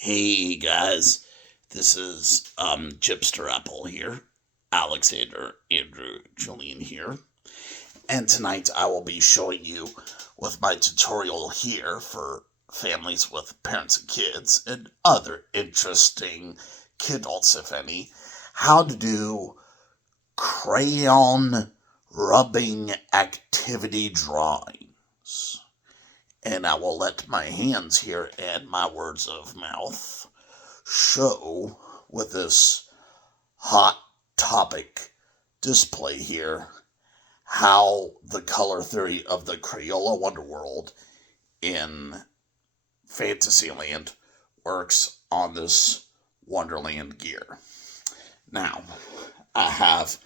Hey guys, this is Gypster Apple here, Alexander Andrew Julian here, and tonight I will be showing you with my tutorial here for families with parents and kids and other interesting kidults, if any, how to do crayon rubbing activity drawings. And I will let my hands here and my words of mouth show with this hot topic display here how the color theory of the Crayola Wonderworld in Fantasyland works on this Wonderland gear. Now, I have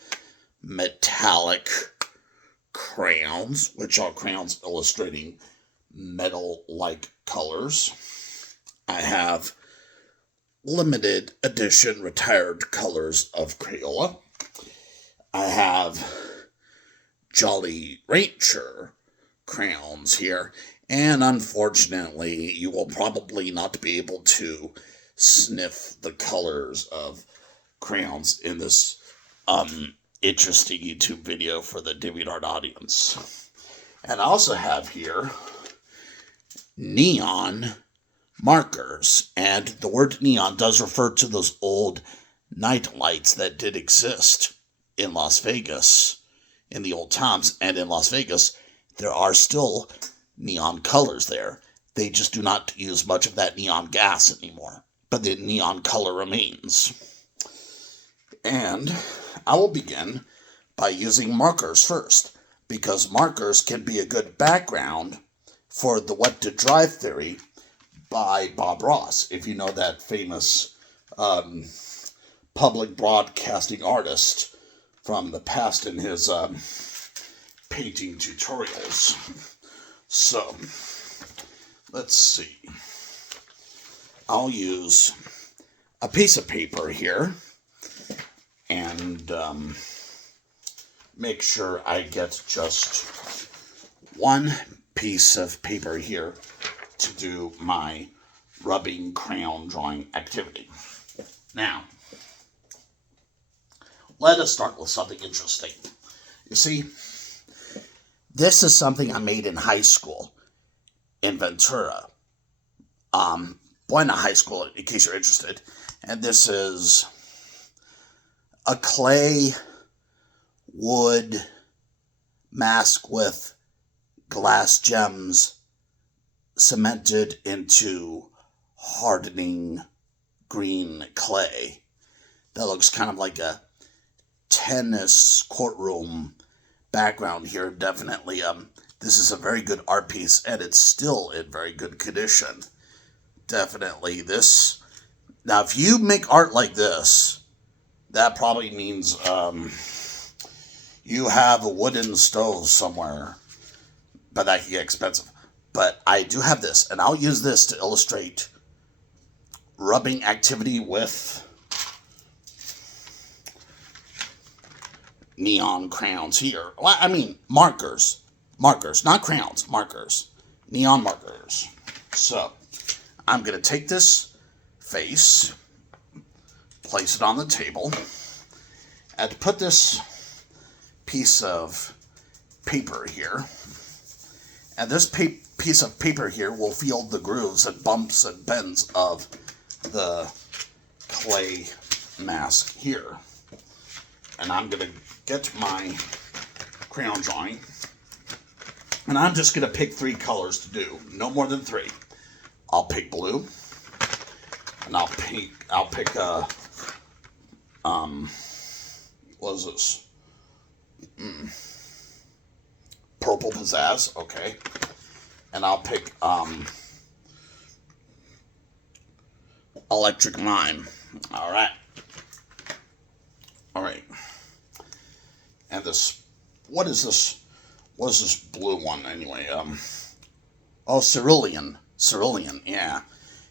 metallic crayons, which are crayons illustrating metal-like colors. I have limited edition retired colors of Crayola. I have Jolly Rancher crayons here, and unfortunately, you will probably not be able to sniff the colors of crayons in this interesting YouTube video for the DeviantArt audience. And I also have here neon markers, and the word neon does refer to those old night lights that did exist in Las Vegas in the old times. And in Las Vegas there are still neon colors there. They just do not use much of that neon gas anymore, but the neon color remains. And I will begin by using markers first, because markers can be a good background for the wet to dry theory by Bob Ross, if you know that famous public broadcasting artist from the past in his painting tutorials. So, let's see. I'll use a piece of paper here and make sure I get just one piece of paper here to do my rubbing crayon drawing activity. Now, let us start with something interesting. You see, this is something I made in high school in Ventura. Buena High School, in case you're interested. And this is a clay wood mask with glass gems cemented into hardening green clay that looks kind of like a tennis courtroom background here. Definitely this is a very good art piece, and it's still in very good condition. Definitely this. Now if you make art like this, that probably means you have a wooden stove somewhere, but that can get expensive. But I do have this, and I'll use this to illustrate rubbing activity with neon crayons here. Well, I mean markers. Markers, not crayons, markers. Neon markers. So, I'm going to take this face, place it on the table, and put this piece of paper here. And this piece of paper here will feel the grooves and bumps and bends of the clay mask here. And I'm going to get my crayon drawing, and I'm just going to pick 3 colors to do, no more than 3. I'll pick blue, and I'll pick what is this? Purple pizzazz, okay. And I'll pick electric lime. Alright. And this, what is this blue one anyway? Oh, Cerulean, yeah.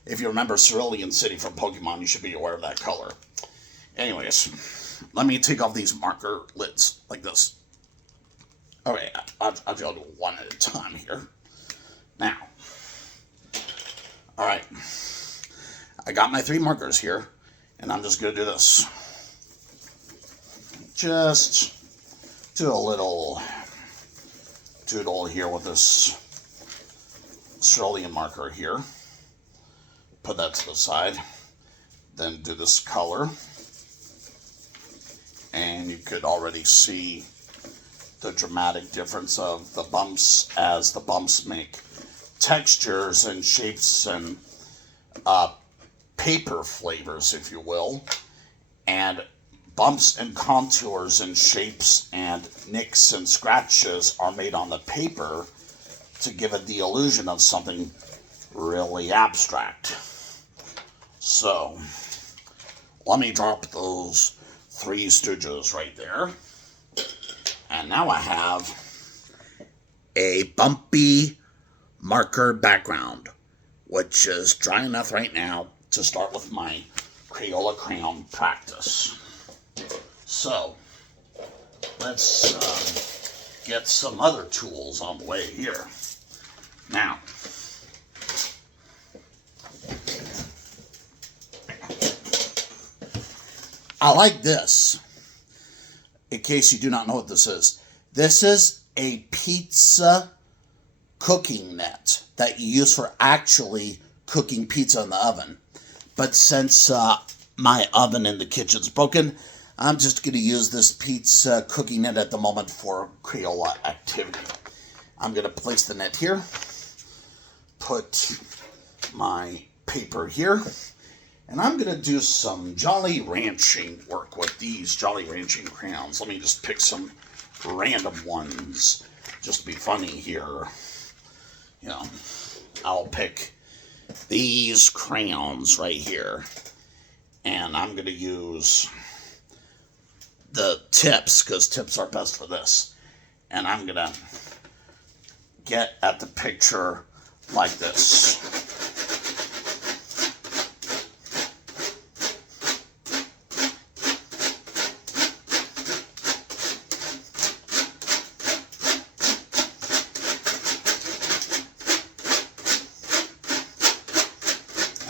If you remember Cerulean City from Pokemon, you should be aware of that color. Anyways, let me take off these marker lids like this. Okay, I'll do one at a time here. Now, alright, I got my 3 markers here, and I'm just going to do this. Just do a little doodle here with this cerulean marker here. Put that to the side. Then do this color. And you could already see the dramatic difference of the bumps as the bumps make textures and shapes and paper flavors, if you will. And bumps and contours and shapes and nicks and scratches are made on the paper to give it the illusion of something really abstract. So, let me drop those 3 stooges right there. And now I have a bumpy marker background, which is dry enough right now to start with my Crayola crayon practice. So, let's get some other tools on the way here. Now, I like this. In case you do not know what this is a pizza cooking net that you use for actually cooking pizza in the oven. But since my oven in the kitchen's broken, I'm just going to use this pizza cooking net at the moment for Crayola activity. I'm going to place the net here, put my paper here, and I'm going to do some Jolly Ranching work with these Jolly Ranching crayons. Let me just pick some random ones just to be funny here. You know, I'll pick these crayons right here, and I'm going to use the tips because tips are best for this. And I'm going to get at the picture like this.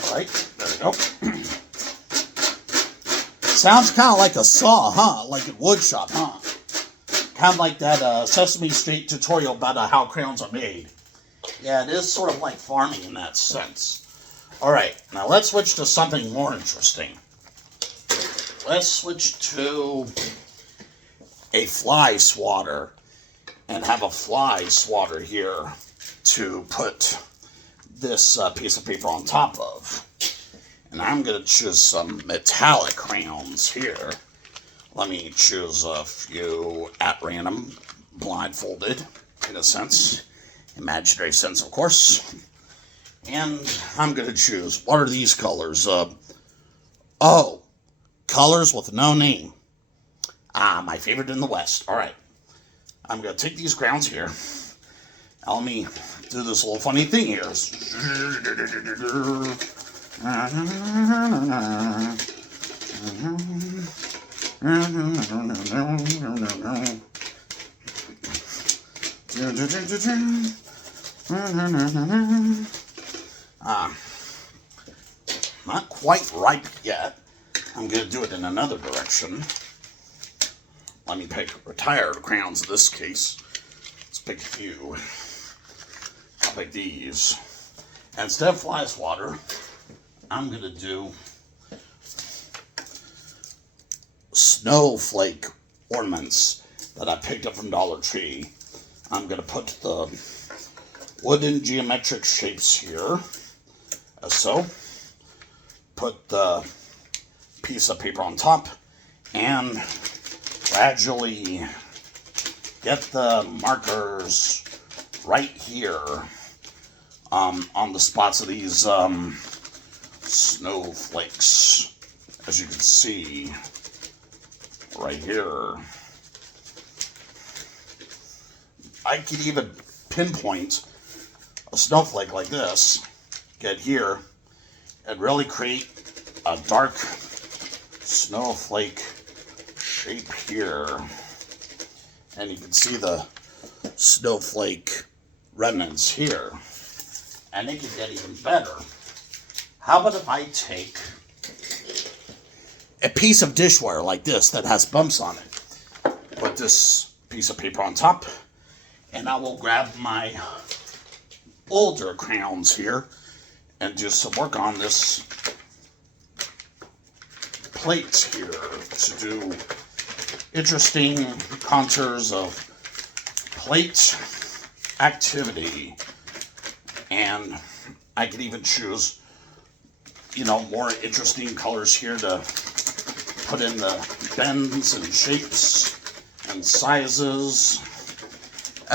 Alright, there we go. Sounds kind of like a saw, huh? Like a wood shop, huh? Kind of like that Sesame Street tutorial about how crayons are made. Yeah, it is sort of like farming in that sense. Alright, now let's switch to something more interesting. Let's switch to a fly swatter and have a fly swatter here to put this piece of paper on top of. And I'm going to choose some metallic crayons here. Let me choose a few at random, blindfolded, in a sense. Imaginary sense, of course. And I'm going to choose, what are these colors? Colors with no name. My favorite in the West. Alright. I'm going to take these crayons here. Now let me do this little funny thing here. Not quite ripe yet. I'm going to do it in another direction. Let me pick retired crayons in this case. Let's pick a few. I'll pick these. And instead of fly swatter, I'm going to do snowflake ornaments that I picked up from Dollar Tree. I'm going to put the wooden geometric shapes here, as so. Put the piece of paper on top, and gradually get the markers right here on the spots of these snowflakes, as you can see right here. I could even pinpoint a snowflake like this, get here, and really create a dark snowflake shape here. And you can see the snowflake remnants here. And it could get even better. How about if I take a piece of dishware like this that has bumps on it, put this piece of paper on top, and I will grab my older crayons here and do some work on this plate here to do interesting contours of plate activity. And I could even choose, more interesting colors here to put in the bends and shapes and sizes.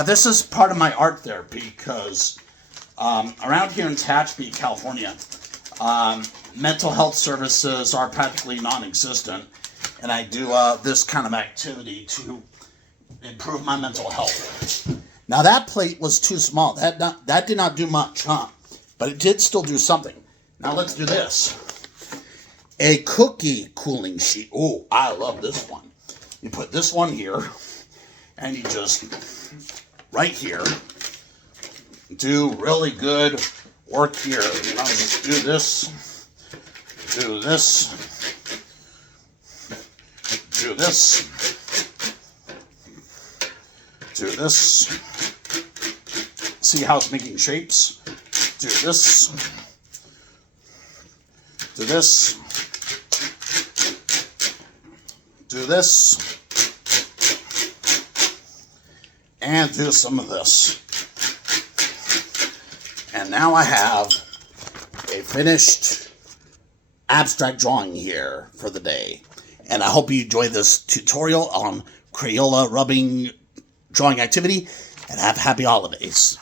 This is part of my art therapy because around here in Tehachapi, California, mental health services are practically non-existent, and I do this kind of activity to improve my mental health. Now that plate was too small. That did not do much, huh? But it did still do something. Now let's do this. A cookie cooling sheet. Oh, I love this one. You put this one here, and you just, right here, do really good work here. Just do this, do this, do this, do this. See how it's making shapes? Do this, do this, do this, and do some of this. And now I have a finished abstract drawing here for the day. And I hope you enjoyed this tutorial on Crayola rubbing drawing activity, and have happy holidays.